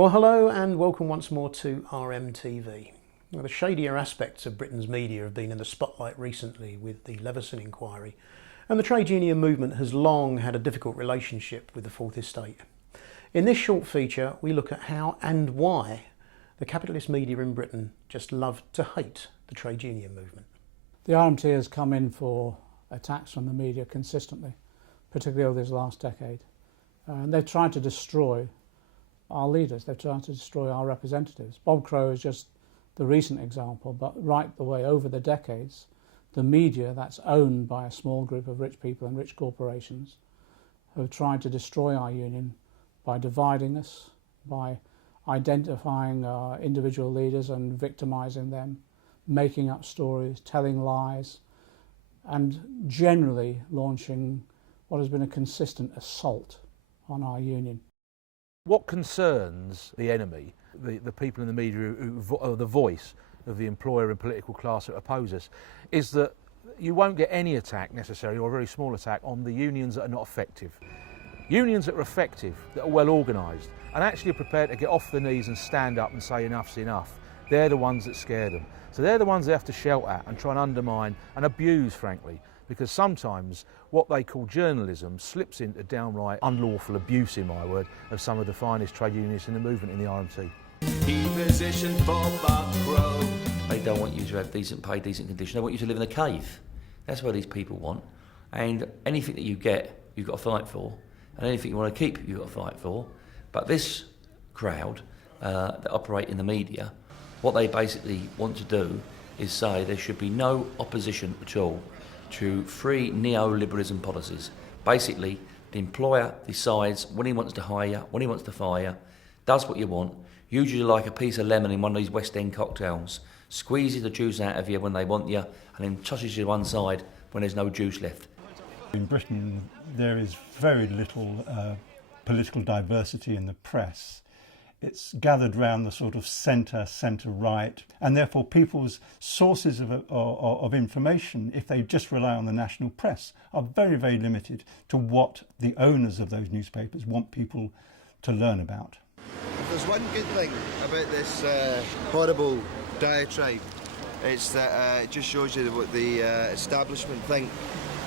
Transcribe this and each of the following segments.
Well, hello and welcome once more to RMTV. Now, the shadier aspects of Britain's media have been in the spotlight recently with the Leveson inquiry, and the trade union movement has long had a difficult relationship with the Fourth Estate. In this short feature, we look at how and why the capitalist media in Britain just love to hate the trade union movement. The RMT has come in for attacks from the media consistently, particularly over this last decade. And they've tried to destroy our leaders, they've tried to destroy our representatives. Bob Crow is just the recent example, but right the way over the decades, the media that's owned by a small group of rich people and rich corporations have tried to destroy our union by dividing us, by identifying our individual leaders and victimising them, making up stories, telling lies, and generally launching what has been a consistent assault on our union. What concerns the enemy, the people in the media who are the voice of the employer and political class that oppose us, is that you won't get any attack necessarily, or a very small attack, on the unions that are not effective. Unions that are effective, that are well organised, and actually are prepared to get off the knees and stand up and say enough's enough, they're the ones that scare them. So they're the ones they have to shout at and try and undermine and abuse, frankly, because sometimes what they call journalism slips into downright unlawful abuse, in my word, of some of the finest trade unionists in the movement in the RMT. Key position for Bob Crow. They don't want you to have decent pay, decent conditions. They want you to live in a cave. That's what these people want. And anything that you get, you've got to fight for. And anything you want to keep, you've got to fight for. But this crowd that operate in the media, what they basically want to do is say there should be no opposition at all to free neoliberalism policies. Basically, the employer decides when he wants to hire you, when he wants to fire you, does what you want, usually like a piece of lemon in one of these West End cocktails, squeezes the juice out of you when they want you, and then tosses you to one side when there's no juice left. In Britain, there is very little political diversity in the press. It's gathered round the sort of centre-right, and therefore people's sources of information, if they just rely on the national press, are very, very limited to what the owners of those newspapers want people to learn about. If there's one good thing about this horrible diatribe, it's that it just shows you what the establishment think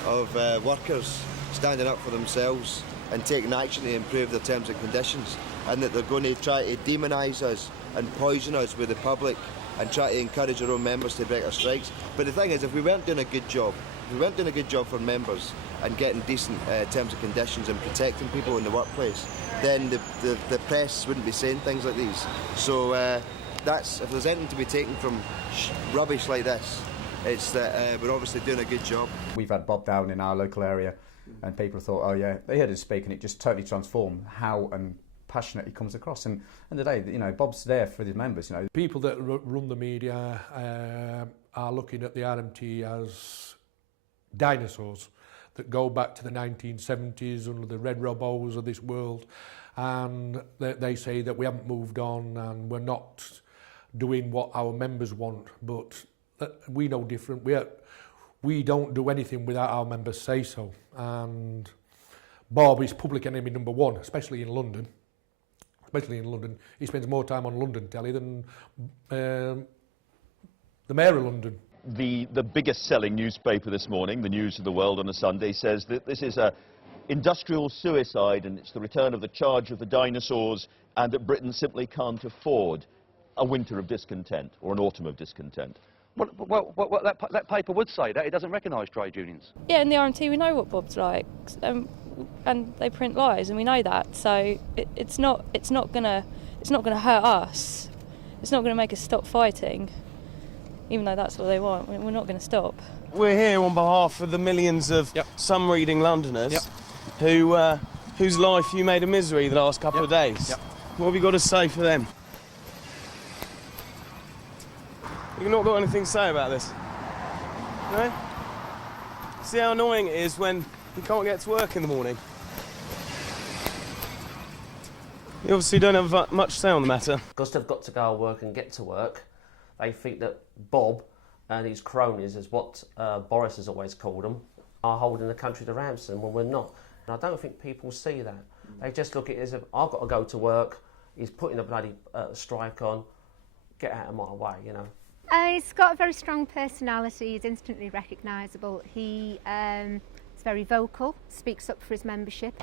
of workers standing up for themselves and taking action to improve their terms and conditions, and that they're going to try to demonise us and poison us with the public and try to encourage our own members to break our strikes. But the thing is, if we weren't doing a good job, for members and getting decent terms and conditions and protecting people in the workplace, then the press wouldn't be saying things like these. So that's, if there's anything to be taken from rubbish like this, it's that we're obviously doing a good job. We've had Bob down in our local area, and people thought, oh yeah, they heard him speak, and it just totally transformed how and passionate he comes across. And today, you know, Bob's there for his members. You know, people that run the media are looking at the RMT as dinosaurs that go back to the 1970s under the Red Robos of this world, and they say that we haven't moved on and we're not doing what our members want. But we know different. We don't do anything without our members say so. And Bob is public enemy number one, especially in London. He spends more time on London telly than the Mayor of London. The biggest selling newspaper this morning, the News of the World on a Sunday, says that this is a industrial suicide and it's the return of the charge of the dinosaurs, and that Britain simply can't afford a winter of discontent or an autumn of discontent. Well, that paper would say that. It doesn't recognise trade unions. Yeah, in the RMT we know what Bob's like, and they print lies, and we know that. So it's not gonna hurt us. It's not gonna make us stop fighting, even though that's what they want. We're not gonna stop. We're here on behalf of the millions of some reading Londoners whose life you made a misery the last couple of days. What have you got to say for them? You've not got anything to say about this? No? See how annoying it is when you can't get to work in the morning? You obviously don't have much to say on the matter. Because they've got to go to work and get to work, they think that Bob and his cronies, as what Boris has always called them, are holding the country to ransom when we're not. And I don't think people see that. They just look at it as if I've got to go to work, he's putting a bloody strike on. Get out of my way, you know. He's got a very strong personality. He's instantly recognisable. He is very vocal, speaks up for his membership.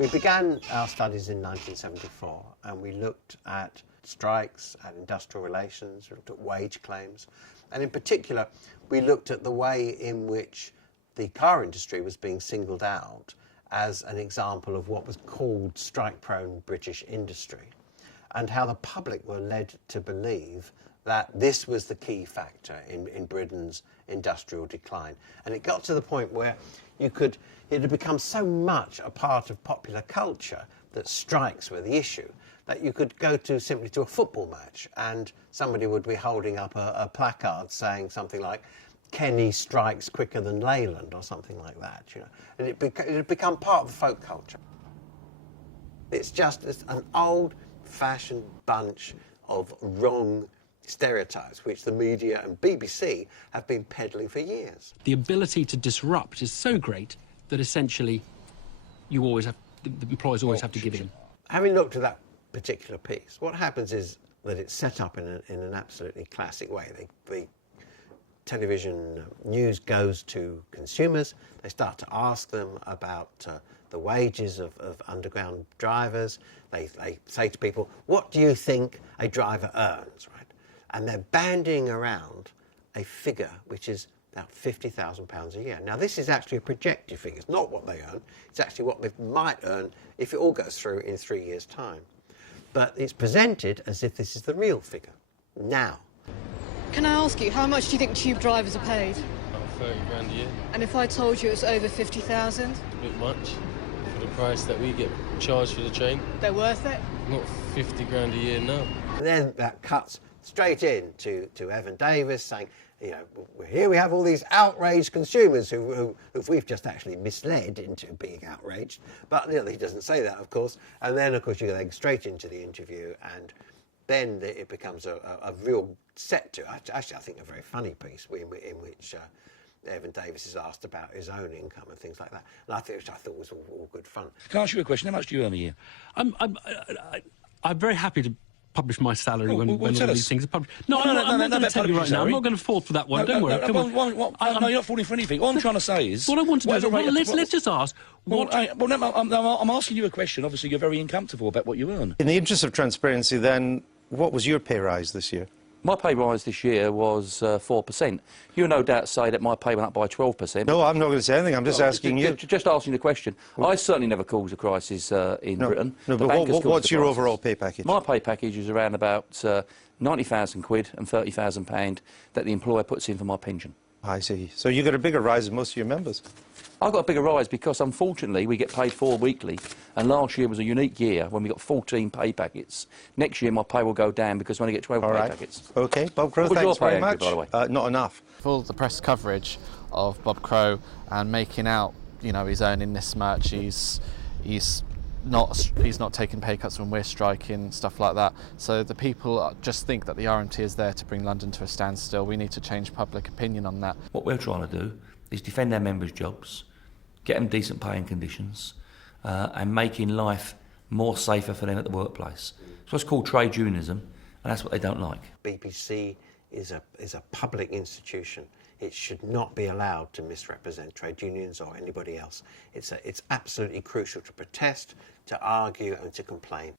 We began our studies in 1974 and we looked at strikes, at industrial relations, we looked at wage claims, and in particular we looked at the way in which the car industry was being singled out as an example of what was called strike-prone British industry, and how the public were led to believe that this was the key factor in Britain's industrial decline. And it got to the point where it had become so much a part of popular culture that strikes were the issue, that you could go simply to a football match and somebody would be holding up a placard saying something like, Kenny strikes quicker than Leyland, or something like that, you know. And it had become part of the folk culture. It's just an old-fashioned bunch of wrong stereotypes which the media and BBC have been peddling for years. The ability to disrupt is so great that essentially the employers always have to give in. Having looked at that particular piece, what happens is that it's set up in an absolutely classic way. The television news goes to consumers. They start to ask them about the wages of underground drivers. They say to people, what do you think a driver earns, right? And they're bandying around a figure which is about £50,000 a year. Now, this is actually a projected figure. It's not what they earn. It's actually what they might earn if it all goes through in 3 years' time. But it's presented as if this is the real figure. Now, can I ask you, how much do you think tube drivers are paid? About 30 grand a year. And if I told you it's over 50,000? A bit much for the price that we get charged for the train. They're worth it? Not 50 grand a year, no. And then that cuts straight in to Euan Davis saying, you know, here we have all these outraged consumers who we've just actually misled into being outraged. But you know, he doesn't say that, of course. And then, of course, you go straight into the interview, and then it becomes a real set to, actually I think a very funny piece in which Euan Davis is asked about his own income and things like that. And which I thought was all good fun. Can I ask you a question? How much do you earn a year? I'm very happy to publish my salary when all these things are published. No, I'm not going to tell you right now. I'm not going to fall for that one. Don't worry. No, you're not falling for anything. All I'm trying to say is... What I want to do is... Let's just ask... I'm asking you a question. Obviously, you're very uncomfortable about what you earn. In the interest of transparency, then, what was your pay rise this year? My pay rise this year was 4%. You no doubt say that my pay went up by 12%. No, I'm not going to say anything. I'm just asking you. Just asking the question. I certainly never caused a crisis in Britain. No, but what's your overall pay package? My pay package is around about £90,000 and £30,000 that the employer puts in for my pension. I see. So you got a bigger rise than most of your members? I got a bigger rise because, unfortunately, we get paid 4 weekly, and last year was a unique year when we got 14 pay packets. Next year, my pay will go down because we only get 12 pay packets. OK, Bob Crow, thanks very much. By the way? Not enough. For the press coverage of Bob Crow and making out, you know, he's earning this much, he's not taking pay cuts when we're striking, stuff like that. So the people just think that the RMT is there to bring London to a standstill. We need to change public opinion on that. What we're trying to do is defend our members' jobs, get them decent pay and conditions, and making life more safer for them at the workplace. It's what's called trade unionism, and that's what they don't like. BBC is a public institution. It should not be allowed to misrepresent trade unions or anybody else. It's absolutely crucial to protest, to argue and to complain.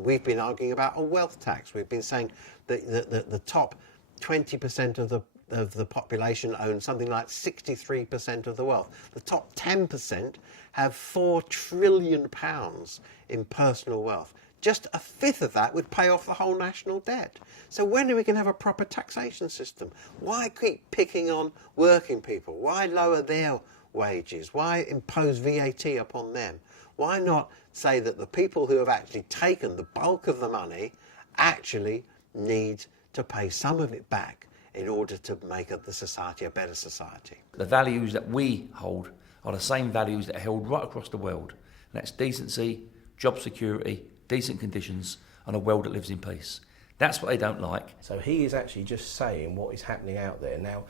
We've been arguing about a wealth tax. We've been saying that the top 20% of the population own something like 63% of the wealth. The top 10% have £4 trillion in personal wealth. Just a fifth of that would pay off the whole national debt. So when are we going to have a proper taxation system? Why keep picking on working people? Why lower their wages? Why impose VAT upon them? Why not say that the people who have actually taken the bulk of the money actually need to pay some of it back in order to make the society a better society? The values that we hold are the same values that are held right across the world. And that's decency, job security, decent conditions, and a world that lives in peace. That's what they don't like. So he is actually just saying what is happening out there. Now,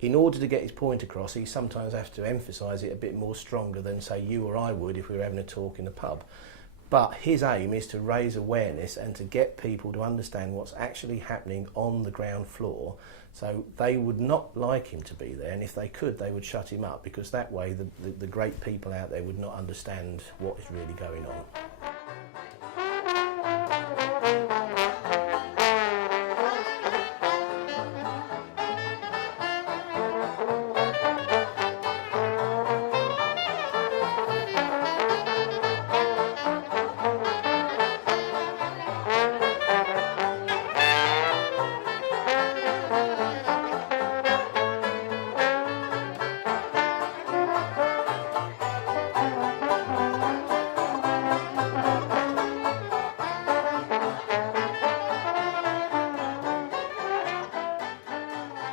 in order to get his point across, he sometimes has to emphasise it a bit more stronger than, say, you or I would if we were having a talk in a pub. But his aim is to raise awareness and to get people to understand what's actually happening on the ground floor. So they would not like him to be there, and if they could, they would shut him up, because that way the great people out there would not understand what is really going on.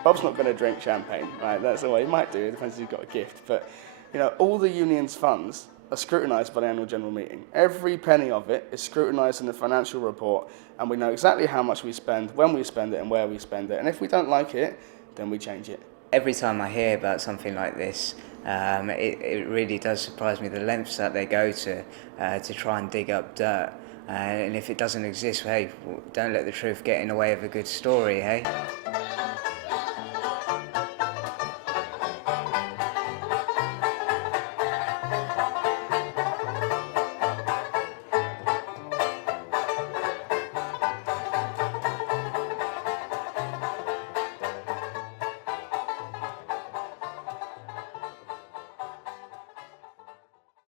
Bob's not going to drink champagne, right? That's the way he might do. It depends if he's got a gift. But, you know, all the union's funds are scrutinised by the annual general meeting. Every penny of it is scrutinised in the financial report, and we know exactly how much we spend, when we spend it, and where we spend it. And if we don't like it, then we change it. Every time I hear about something like this, it really does surprise me the lengths that they go to try and dig up dirt. And if it doesn't exist, hey, don't let the truth get in the way of a good story, hey?